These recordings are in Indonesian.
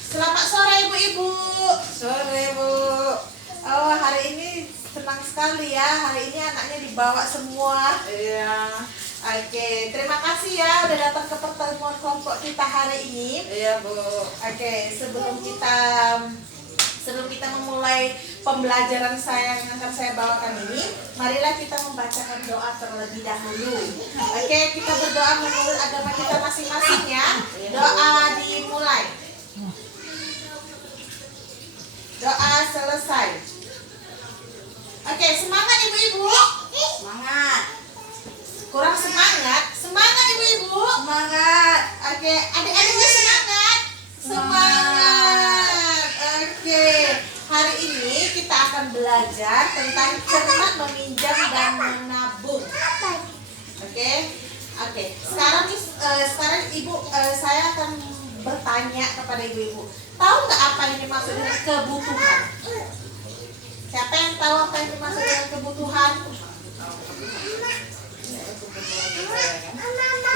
Selamat sore ibu-ibu. Sore Bu. Oh, hari ini senang sekali ya. Hari ini anaknya dibawa semua. Iya. Oke, terima kasih ya udah datang ke pertemuan kelompok kita hari ini. Iya Bu. Oke, sebelum kita memulai pembelajaran yang akan saya bawakan ini, marilah kita membacakan doa terlebih dahulu. Oke, kita berdoa menurut agama kita masing-masing ya. Doa dimulai. Doa selesai. Oke, semangat ibu-ibu. Semangat. Kurang semangat. Semangat ibu-ibu. Semangat. Oke, adik-adiknya semangat. Semangat. Oke, hari ini kita akan belajar tentang cermat meminjam dan menabung. Oke. Sekarang ibu, saya akan bertanya kepada ibu-ibu. Tahu nggak apa yang dimaksud dengan kebutuhan? Siapa yang tahu apa yang dimaksud dengan kebutuhan?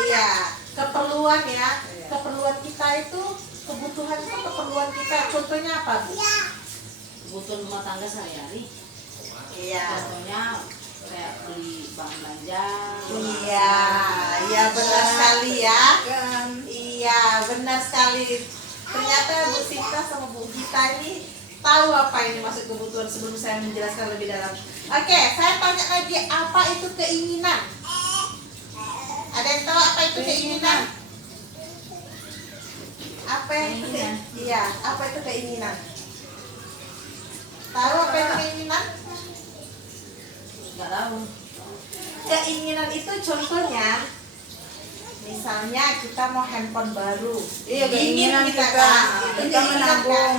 Iya, keperluan ya. Keperluan kita itu, kebutuhan itu keperluan kita. Contohnya apa, Bu? Kebutuhan rumah tangga sehari-hari. Iya. Contohnya kayak beli bahan belanja. Iya, benar sekali ya. Kan. Iya, benar sekali. Ternyata Bu Sinta sama Bu Gita ini tahu apa yang dimaksud kebutuhan sebelum saya menjelaskan lebih dalam. Oke, saya tanya lagi, apa itu keinginan? Ada yang tahu apa itu keinginan? Apa yang itu keinginan? Iya, apa itu keinginan? Tahu apa itu keinginan? Nggak tahu. Keinginan itu contohnya, misalnya kita mau handphone baru. Iya, keinginan kita. Itu Kita keinginan menabung. kan?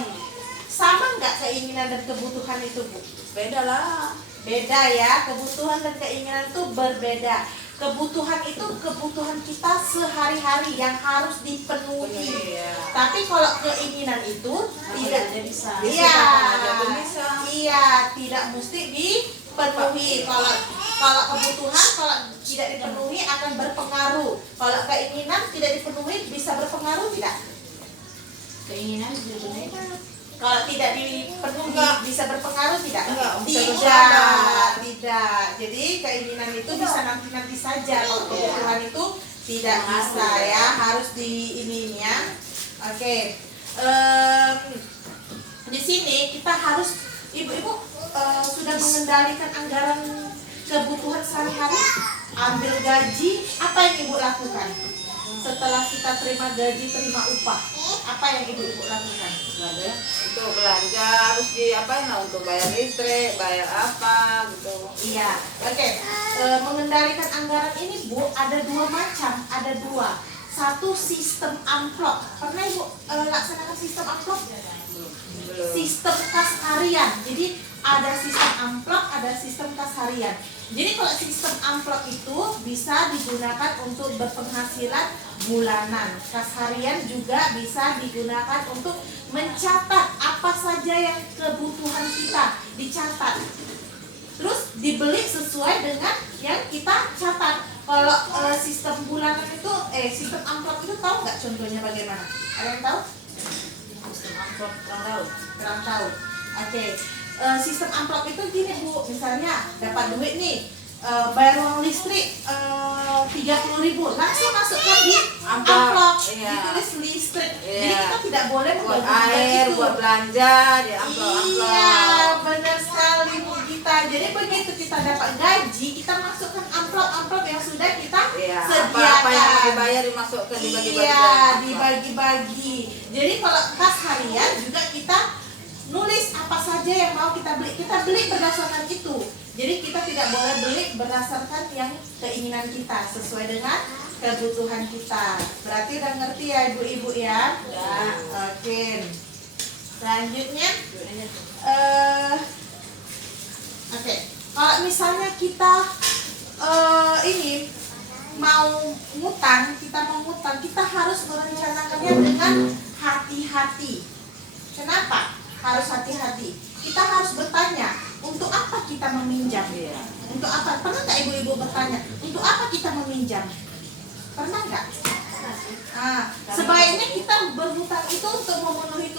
Sama nggak keinginan dan kebutuhan itu, Bu? Beda lah. Beda ya, kebutuhan dan keinginan itu berbeda. Kebutuhan itu kebutuhan kita sehari-hari yang harus dipenuhi. Iya. Tapi kalau keinginan itu tidak Ada bisa. Iya, Kapan aja pun bisa. iya, tidak mesti dipenuhi. Kalau kebutuhan kalau tidak dipenuhi akan berpengaruh. Kalau keinginan tidak dipenuhi bisa berpengaruh tidak? Keinginan sebenarnya Kalau tidak dipenuhi Enggak. bisa berpengaruh tidak? Enggak, bisa Tidak, berpengaruh. tidak. Jadi keinginan itu bisa nanti saja. Kalau kebutuhan itu tidak bisa ya, harus di ininya. Oke. Di sini kita harus ibu-ibu sudah mengendalikan anggaran kebutuhan sehari-hari. Ambil gaji, apa yang ibu lakukan? Setelah kita terima gaji, terima upah, apa yang ibu lakukan? nggak ada. Untuk belanja harus diapain lah, untuk bayar listrik, bayar apa gitu. Iya, oke. Mengendalikan anggaran ini Bu ada dua macam, ada dua. Satu sistem amplop. Pernah Ibu laksanakan sistem amplop? Belum. Sistem kas harian. Jadi ada sistem amplop, ada sistem kas harian. Jadi kalau sistem amplop itu bisa digunakan untuk berpenghasilan bulanan. Kas harian juga bisa digunakan untuk mencatat apa saja yang kebutuhan kita, dicatat. Terus dibeli sesuai dengan yang kita catat. Kalau sistem bulanan itu, sistem amplop itu tahu nggak contohnya bagaimana? Ada yang tahu? Sistem amplop kurang tahu. Kurang tahu. Oke. Sistem amplop itu gini Bu, misalnya dapat duit nih, bayar uang listrik 30.000, langsung masukkan di amplop, Iya. ditulis listrik. Jadi Iya. kita tidak boleh Buat membagi air, itu. buat belanja di amplop-amplop. Iya, benar sekali Bu Gita. Jadi begitu kita dapat gaji, kita masukkan amplop-amplop yang sudah kita Iya, sediakan. apa-apa yang mau dibayar dimasukkan dibagi-bagi. Iya, dalam amplop. dibagi-bagi. Jadi kalau kas harian juga kita nulis apa saja yang mau kita beli. Kita beli berdasarkan itu. Jadi kita tidak boleh beli berdasarkan yang keinginan kita, sesuai dengan kebutuhan kita. Berarti udah ngerti ya ibu-ibu ya? Ya. Oke. Selanjutnya, oke. Kalau misalnya kita ini mau ngutang, kita harus merencanakannya dengan hati-hati. Kenapa? Harus hati-hati. Kita harus bertanya, untuk apa kita meminjam? Iya. Untuk apa? Pernah nggak ibu-ibu bertanya, untuk apa kita meminjam? Pernah nggak? Sebaiknya kita berhutang itu untuk memenuhi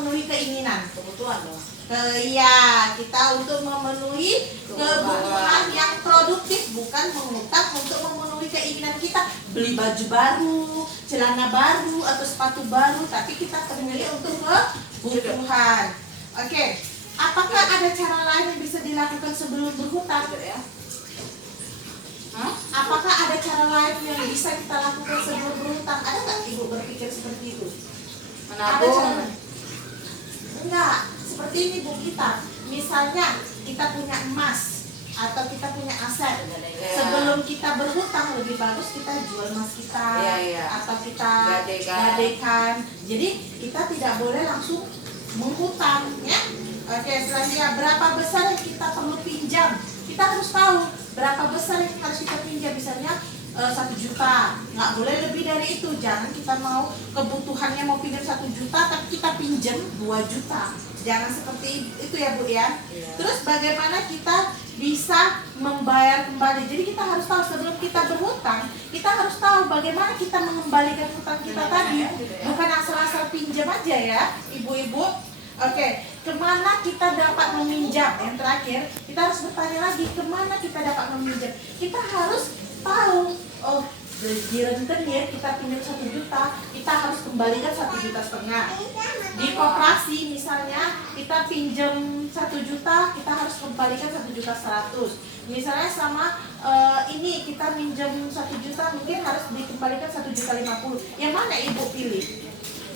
memenuhi keinginan. Kebutuhan dong. Iya, kita untuk memenuhi kebutuhan yang produktif, bukan mengutang untuk memenuhi keinginan kita. Beli baju baru, celana baru, atau sepatu baru, tapi kita peduli untuk kebutuhan. Oke, apakah ada cara lain yang bisa dilakukan sebelum berhutang? Ya. Apakah ada cara lain yang bisa kita lakukan sebelum berhutang? Ada nggak ibu berpikir seperti itu? Ada cara Menabung. lain? Enggak, seperti ini bu kita. Misalnya kita punya emas atau kita punya aset. Sebelum kita berhutang lebih bagus kita jual emas kita, Iya, iya. atau kita Gadaikan. gadaikan. Jadi kita tidak boleh langsung menghutang, ya. Oke, selanjutnya berapa besar yang kita perlu pinjam? Kita harus tahu berapa besar yang harus kita pinjam. Misalnya 1 juta, nggak boleh lebih dari itu. Jangan kita mau kebutuhannya mau pinjam 1 juta tapi kita pinjam 2 juta. Jangan seperti itu ya bu ya. Iya. Terus bagaimana kita bisa membayar kembali? Jadi kita harus tahu sebelum kita berhutang, kita harus tahu bagaimana kita mengembalikan hutang kita tadi. Bukan asal-asal pinjam aja ya, ibu-ibu. Oke, kemana kita dapat meminjam? Yang terakhir, kita harus bertanya lagi kemana kita dapat meminjam. Kita harus tahu, oh di rentenir kita pinjam 1 juta, kita harus kembalikan 1,5 juta. Di koperasi misalnya kita pinjam 1 juta, kita harus kembalikan 1,100 juta. Misalnya sama ini kita pinjam 1 juta, mungkin harus dikembalikan 1,50 juta. Yang mana ibu pilih?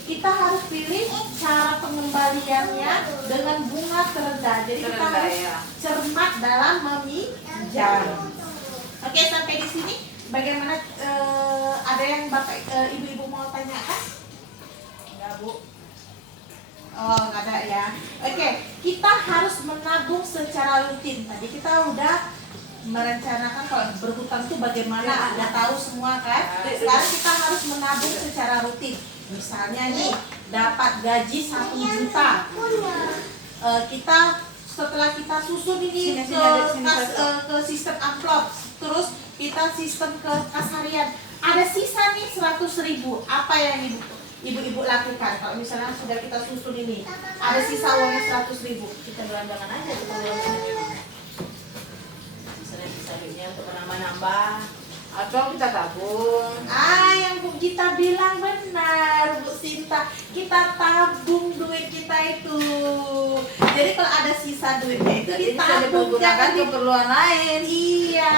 Kita harus pilih cara pengembaliannya dengan bunga terendah. Jadi kita Terendah, harus ya. cermat dalam meminjam. Oke, sampai di sini bagaimana, ada yang bapak ibu-ibu mau tanyakan? Enggak bu? Oh nggak ada ya. Oke, kita harus menabung secara rutin. Tadi kita udah merencanakan kalau berhutang itu bagaimana, udah tahu semua kan. Sekarang kita harus menabung secara rutin. Misalnya nih dapat gaji 1 juta, kita setelah kita susun ini ke sistem amplop, terus kita sistem ke kas harian, ada sisa nih 100.000. Apa yang ibu-ibu lakukan kalau misalnya sudah kita susun ini ada sisa uangnya 100.000? Kita belanjakan aja, kita belanjakan. Misalnya bisa duitnya untuk menambah-nambah. Atau kita tabung. Yang Bu Gita bilang benar, Bu Sinta. Kita tabung duit kita itu. Jadi kalau ada sisa duitnya itu Jadi bisa ditabung, digunakan jangan keperluan lain. Iya,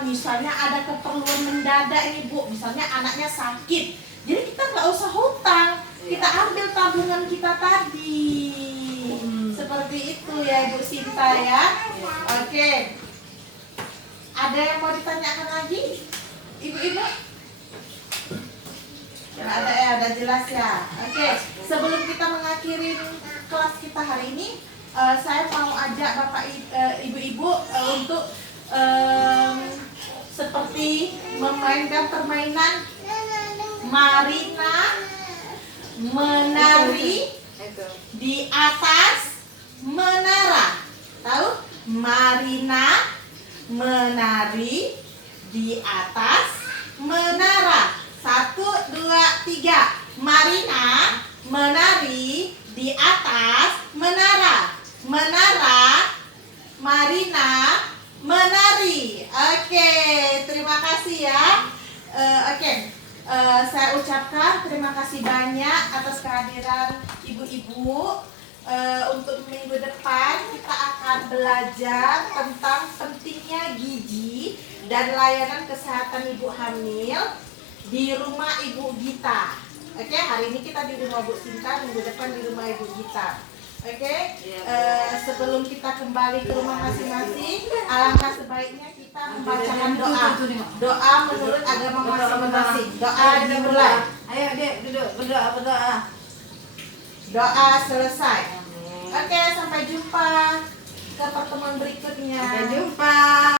misalnya ada keperluan mendadak ini Bu. Misalnya anaknya sakit. Jadi kita nggak usah hutang. Kita ambil tabungan kita tadi. Seperti itu ya Bu Sinta ya. Oke. Ada yang mau ditanyakan lagi? Ibu-ibu? Ada ya, ada jelas ya. Oke, sebelum kita mengakhiri kelas kita hari ini, saya mau ajak bapak ibu-ibu untuk seperti memainkan permainan Marina menari Itu. di atas menara. Tahu? Marina menari di atas menara. 1, 2, 3. Marina menari di atas menara. Menara, Marina menari. Oke, terima kasih ya. Saya ucapkan terima kasih banyak atas kehadiran ibu-ibu. Untuk minggu depan kita akan belajar tentang pentingnya gizi dan layanan kesehatan ibu hamil di rumah Ibu Gita. Oke, hari ini kita di rumah Bu Sinta, minggu depan di rumah Ibu Gita. Oke, sebelum kita kembali ke rumah masing-masing, alangkah sebaiknya kita membacakan doa. Doa menurut agama masing-masing. Doa dimulai. Ayo dek, duduk, berdoa. Doa selesai. Oke, sampai jumpa ke pertemuan berikutnya. Sampai jumpa.